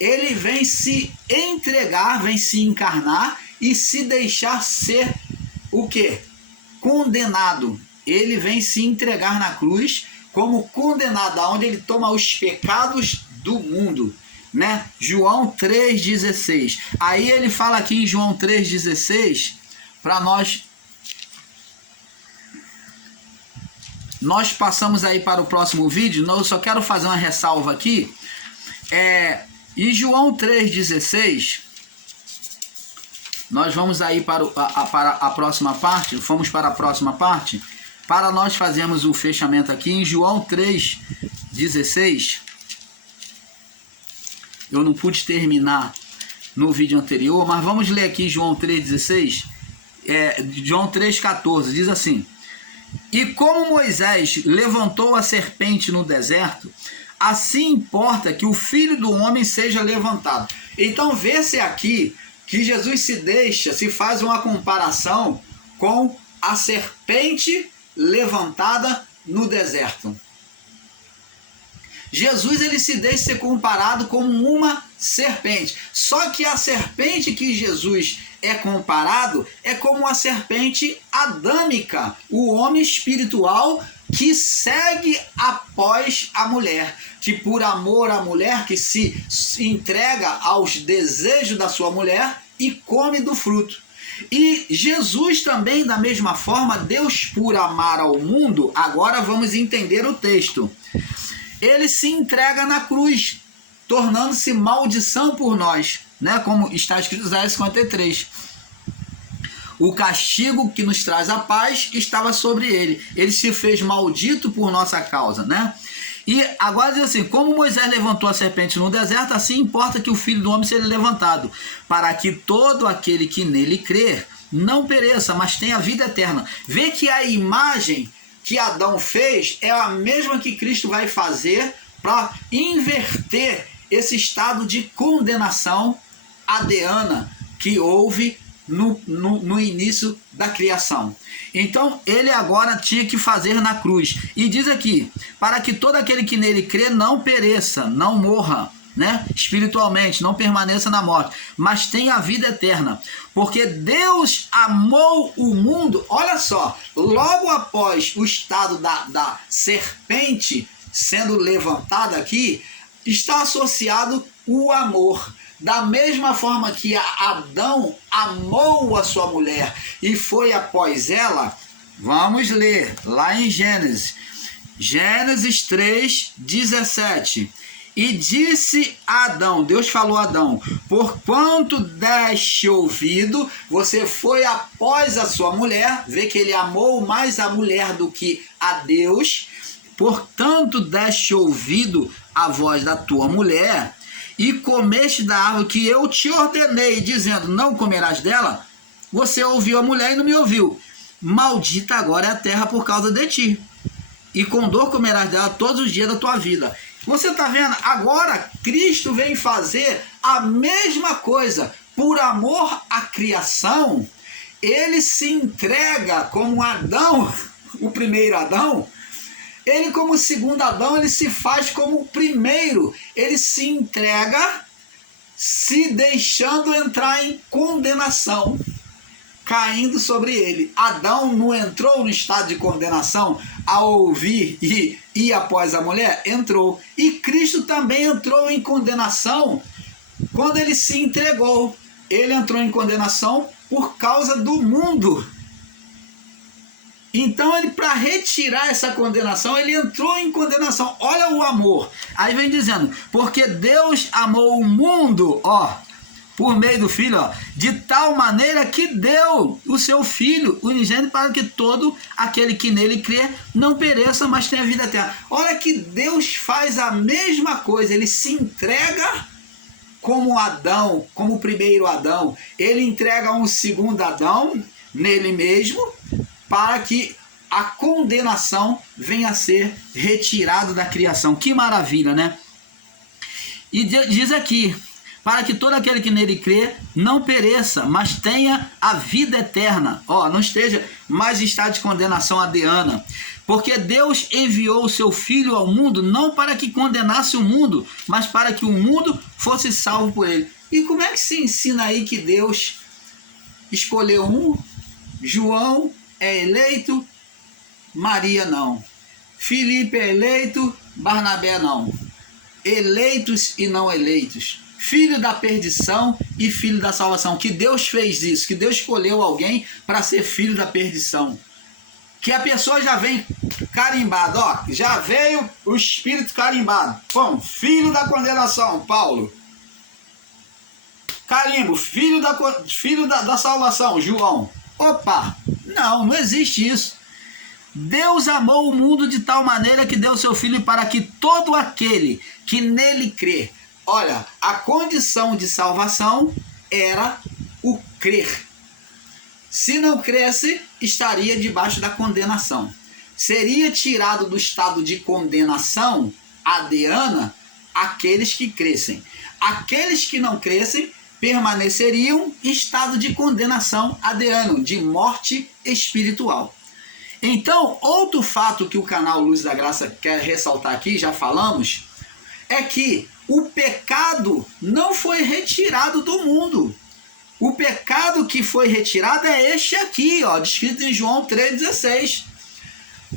ele vem se entregar, vem se encarnar e se deixar ser o quê? Condenado. Ele vem se entregar na cruz como condenado, onde ele toma os pecados do mundo, né? João 3,16. Aí ele fala aqui em João 3,16 para nós passamos aí para o próximo vídeo. Eu só quero fazer uma ressalva aqui. Em João 3,16, nós vamos aí para a próxima parte. Fomos para a próxima parte para nós fazermos o fechamento aqui em João 3,16. Eu não pude terminar no vídeo anterior, mas vamos ler aqui João 3,16. João 3,14 diz assim: e como Moisés levantou a serpente no deserto, assim importa que o Filho do Homem seja levantado. Então vê-se aqui que Jesus se faz uma comparação com a serpente levantada no deserto. Jesus ele se deixa ser comparado como uma serpente. Só que a serpente que Jesus é comparado é como a serpente adâmica, o homem espiritual que segue após a mulher, que por amor à mulher, que se entrega aos desejos da sua mulher e come do fruto. E Jesus também, da mesma forma, Deus por amar ao mundo, agora vamos entender o texto. Ele se entrega na cruz, tornando-se maldição por nós, né? Como está escrito em Isaías 53. O castigo que nos traz a paz estava sobre ele. Ele se fez maldito por nossa causa, né? E agora diz assim: como Moisés levantou a serpente no deserto, assim importa que o Filho do Homem seja levantado, para que todo aquele que nele crer não pereça, mas tenha vida eterna. Vê que a imagem que Adão fez é a mesma que Cristo vai fazer para inverter esse estado de condenação adeana que houve no início da criação. Então ele agora tinha que fazer na cruz. E diz aqui: para que todo aquele que nele crê não pereça, não morra, né? Espiritualmente, não permaneça na morte, mas tenha a vida eterna. Porque Deus amou o mundo. Olha só, logo após o estado da serpente sendo levantada aqui, está associado o amor. Da mesma forma que Adão amou a sua mulher e foi após ela, vamos ler lá em Gênesis 3:17. E disse a Adão, Deus falou a Adão: porquanto deste ouvido, você foi após a sua mulher, vê que ele amou mais a mulher do que a Deus, portanto deste ouvido a voz da tua mulher, e comeste da árvore que eu te ordenei, dizendo: não comerás dela, você ouviu a mulher e não me ouviu. Maldita agora é a terra por causa de ti, e com dor comerás dela todos os dias da tua vida. Você está vendo? Agora Cristo vem fazer a mesma coisa. Por amor à criação, ele se entrega como Adão, o primeiro Adão. Ele, como segundo Adão, ele se faz como o primeiro. Ele se entrega, se deixando entrar em condenação, caindo sobre ele. Adão não entrou no estado de condenação ao ouvir e ir após a mulher? Entrou. E Cristo também entrou em condenação quando ele se entregou. Ele entrou em condenação por causa do mundo. Então, ele, para retirar essa condenação, ele entrou em condenação. Olha o amor. Aí vem dizendo: porque Deus amou o mundo, por meio do Filho, de tal maneira que deu o seu Filho unigênito, para que todo aquele que nele crê não pereça, mas tenha vida eterna. Olha que Deus faz a mesma coisa. Ele se entrega como Adão, como o primeiro Adão. Ele entrega um segundo Adão nele mesmo, para que a condenação venha a ser retirada da criação. Que maravilha, né? E diz aqui: para que todo aquele que nele crê não pereça, mas tenha a vida eterna. Não esteja mais em estado de condenação adeana. Porque Deus enviou o seu Filho ao mundo não para que condenasse o mundo, mas para que o mundo fosse salvo por ele. E como é que se ensina aí que Deus escolheu um? João é eleito, Maria não. Filipe é eleito, Barnabé não. Eleitos e não eleitos. Filho da perdição e filho da salvação. Que Deus fez isso, que Deus escolheu alguém para ser filho da perdição. Que a pessoa já vem carimbado, já veio o espírito carimbado. Bom, filho da condenação, Paulo. Carimbo, filho da salvação, João. Opa, não existe isso. Deus amou o mundo de tal maneira que deu seu Filho para que todo aquele que nele crê. Olha, a condição de salvação era o crer. Se não cresce, estaria debaixo da condenação. Seria tirado do estado de condenação adeana aqueles que crescem. Aqueles que não crescem permaneceriam em estado de condenação adeano, de morte espiritual. Então, outro fato que o canal Luz da Graça quer ressaltar aqui, já falamos, é que o pecado não foi retirado do mundo. O pecado que foi retirado é este aqui, descrito em João 3,16.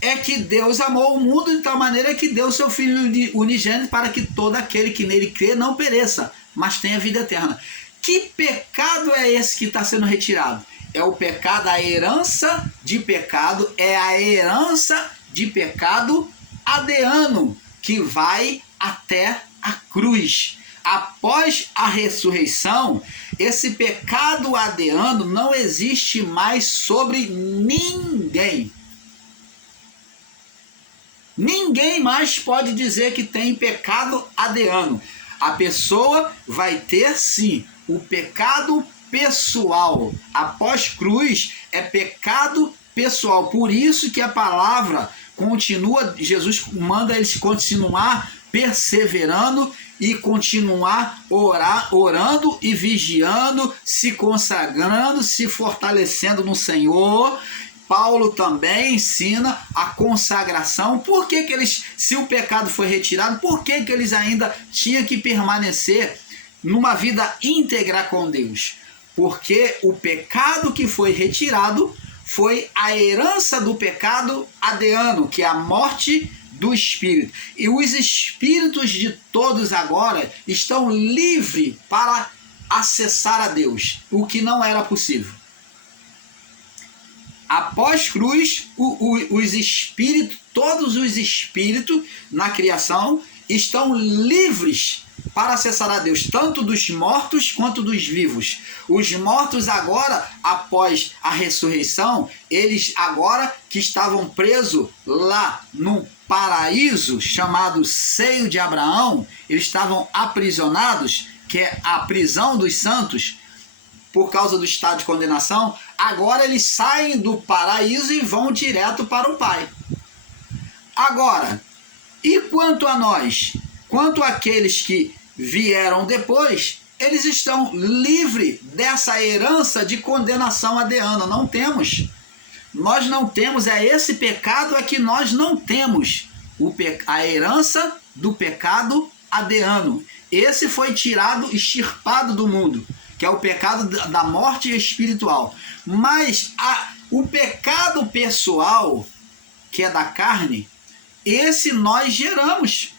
É que Deus amou o mundo de tal maneira que deu seu Filho unigênito para que todo aquele que nele crê não pereça, mas tenha vida eterna. Que pecado é esse que está sendo retirado? É o pecado, a herança de pecado, é a herança de pecado adeano, que vai até a cruz. Após a ressurreição, esse pecado adeano não existe mais sobre ninguém. Ninguém mais pode dizer que tem pecado adeano. A pessoa vai ter, sim, o pecado pessoal. Após cruz, é pecado pessoal. Por isso que a palavra continua, Jesus manda eles continuar perseverando e continuar orando e vigiando, se consagrando, se fortalecendo no Senhor. Paulo também ensina a consagração. Por que eles, se o pecado foi retirado, por que eles ainda tinham que permanecer numa vida íntegra com Deus? Porque o pecado que foi retirado foi a herança do pecado adeano, que é a morte do espírito. E os espíritos de todos agora estão livres para acessar a Deus, o que não era possível. Após cruz, os espíritos, todos os espíritos na criação estão livres para acessar a Deus, tanto dos mortos quanto dos vivos. Os mortos agora, após a ressurreição, eles agora que estavam presos lá num paraíso chamado Seio de Abraão, eles estavam aprisionados, que é a prisão dos santos, por causa do estado de condenação. Agora eles saem do paraíso e vão direto para o Pai. Agora, e quanto a nós? Quanto àqueles que vieram depois, eles estão livres dessa herança de condenação adeana. Não temos. Nós não temos, é esse pecado é que nós não temos. A herança do pecado adeano. Esse foi tirado, extirpado do mundo, que é o pecado da morte espiritual. Mas o pecado pessoal, que é da carne, esse nós geramos,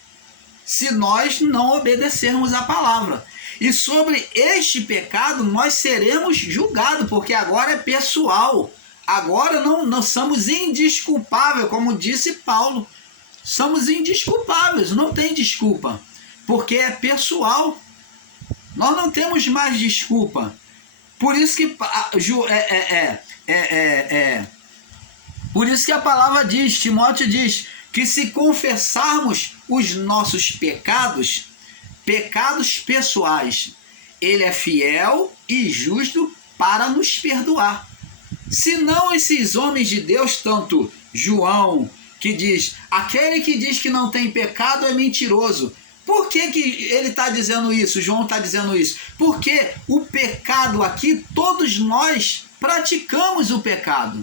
se nós não obedecermos a palavra. E sobre este pecado nós seremos julgados, porque agora é pessoal. Agora não somos indesculpáveis, como disse Paulo. Somos indesculpáveis, não tem desculpa, porque é pessoal. Nós não temos mais desculpa. Por isso que por isso que a palavra diz, Timóteo diz, que se confessarmos os nossos pecados pessoais, ele é fiel e justo para nos perdoar. Senão esses homens de Deus, tanto João, que diz, aquele que diz que não tem pecado é mentiroso. Por que ele está dizendo isso? João está dizendo isso? Porque o pecado aqui, todos nós praticamos o pecado.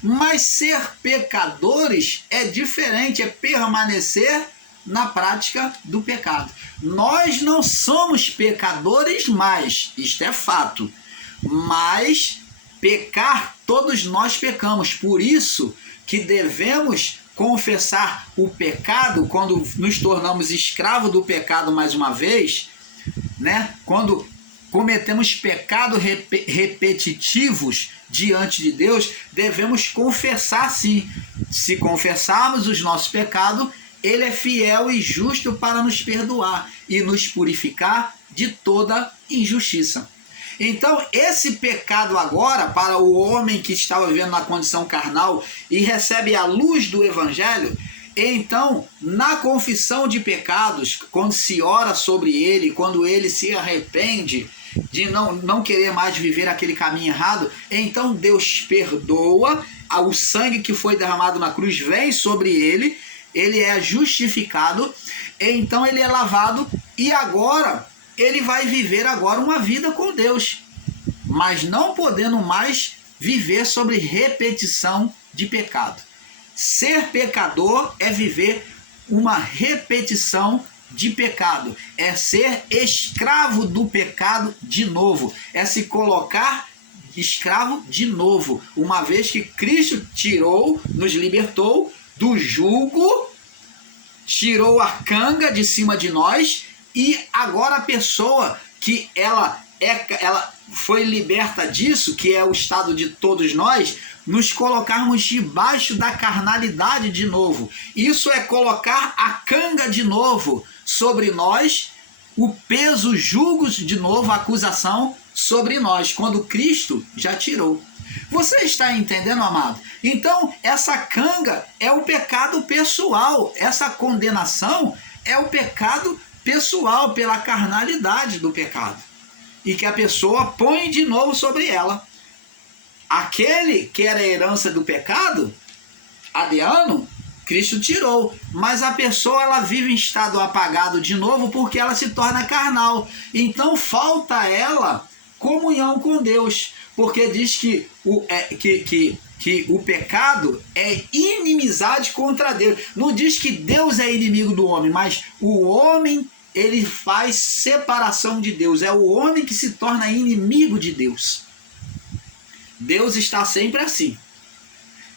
Mas ser pecadores é diferente, é permanecer na prática do pecado. Nós não somos pecadores mais, isto é fato. Mas pecar, todos nós pecamos. Por isso que devemos confessar o pecado quando nos tornamos escravos do pecado mais uma vez, né? Quando cometemos pecados repetitivos diante de Deus, devemos confessar sim. Se confessarmos os nossos pecados, Ele é fiel e justo para nos perdoar e nos purificar de toda injustiça. Então, esse pecado agora, para o homem que estava vivendo na condição carnal e recebe a luz do Evangelho, então, na confissão de pecados, quando se ora sobre ele, quando ele se arrepende de não querer mais viver aquele caminho errado, então Deus perdoa, o sangue que foi derramado na cruz vem sobre ele, ele é justificado, então ele é lavado e agora ele vai viver agora uma vida com Deus, mas não podendo mais viver sobre repetição de pecado. Ser pecador é viver uma repetição de pecado, é ser escravo do pecado de novo, é se colocar escravo de novo, uma vez que Cristo nos libertou do jugo, tirou a canga de cima de nós, e agora a pessoa que ela foi liberta disso, que é o estado de todos nós, nos colocarmos debaixo da carnalidade de novo. Isso é colocar a canga de novo sobre nós, o peso, julgos de novo, a acusação sobre nós, quando Cristo já tirou. Você está entendendo, amado? Então, essa canga é o pecado pessoal, essa condenação é o pecado pessoal pela carnalidade do pecado, e que a pessoa põe de novo sobre ela. Aquele que era a herança do pecado, Adriano, Cristo tirou, mas a pessoa ela vive em estado apagado de novo porque ela se torna carnal. Então falta a ela comunhão com Deus, porque diz que o pecado é inimizade contra Deus. Não diz que Deus é inimigo do homem, mas o homem ele faz separação de Deus. É o homem que se torna inimigo de Deus. Deus está sempre assim.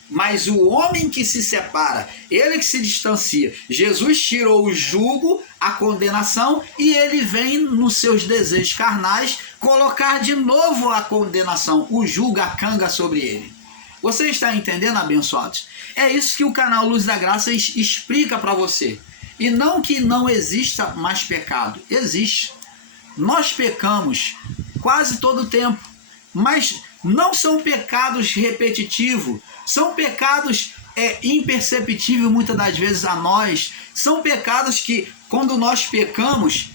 Mas o homem que se separa, ele que se distancia. Jesus tirou o jugo, a condenação, e ele vem nos seus desejos carnais colocar de novo a condenação, o jugo, a canga sobre ele. Você está entendendo, abençoados? É isso que o canal Luz da Graça explica para você. E não que não exista mais pecado. Existe. Nós pecamos quase todo o tempo. Mas não são pecados repetitivos. São pecados imperceptíveis muitas das vezes a nós. São pecados que quando nós pecamos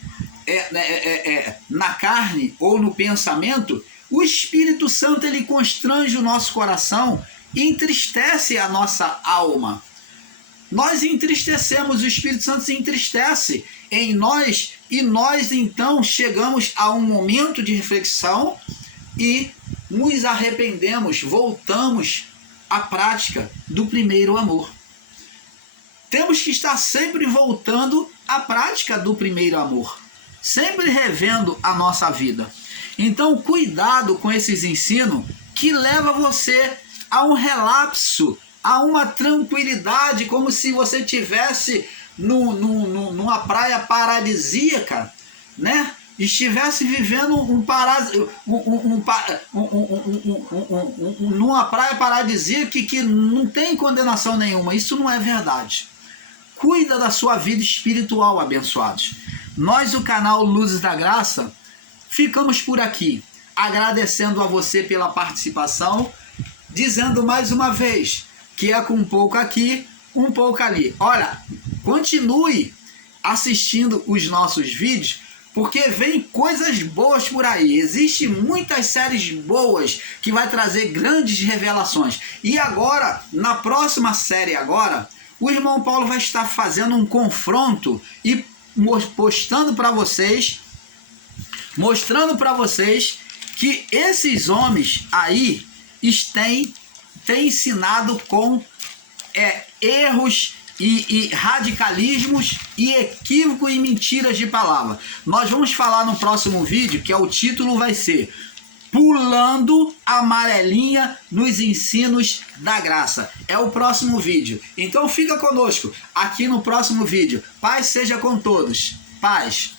na carne ou no pensamento, o Espírito Santo ele constrange o nosso coração e entristece a nossa alma. Nós entristecemos, o Espírito Santo se entristece em nós e nós então chegamos a um momento de reflexão e nos arrependemos, voltamos à prática do primeiro amor. Temos que estar sempre voltando à prática do primeiro amor, sempre revendo a nossa vida. Então, cuidado com esses ensinos que levam você a um relapso, a uma tranquilidade, como se você estivesse numa praia paradisíaca, né? Estivesse vivendo numa praia paradisíaca que não tem condenação nenhuma. Isso não é verdade. Cuida da sua vida espiritual, abençoados. Nós, o canal Luzes da Graça, ficamos por aqui, agradecendo a você pela participação, dizendo mais uma vez que é com um pouco aqui, um pouco ali. Olha, continue assistindo os nossos vídeos, porque vem coisas boas por aí. Existem muitas séries boas que vai trazer grandes revelações. E agora, na próxima série agora, o irmão Paulo vai estar fazendo um confronto e postando para vocês, mostrando para vocês que esses homens aí têm ensinado com erros e radicalismos e equívocos e mentiras de palavra. Nós vamos falar no próximo vídeo, que o título vai ser Pulando a Amarelinha nos Ensinos da Graça. É o próximo vídeo. Então fica conosco aqui no próximo vídeo. Paz seja com todos. Paz.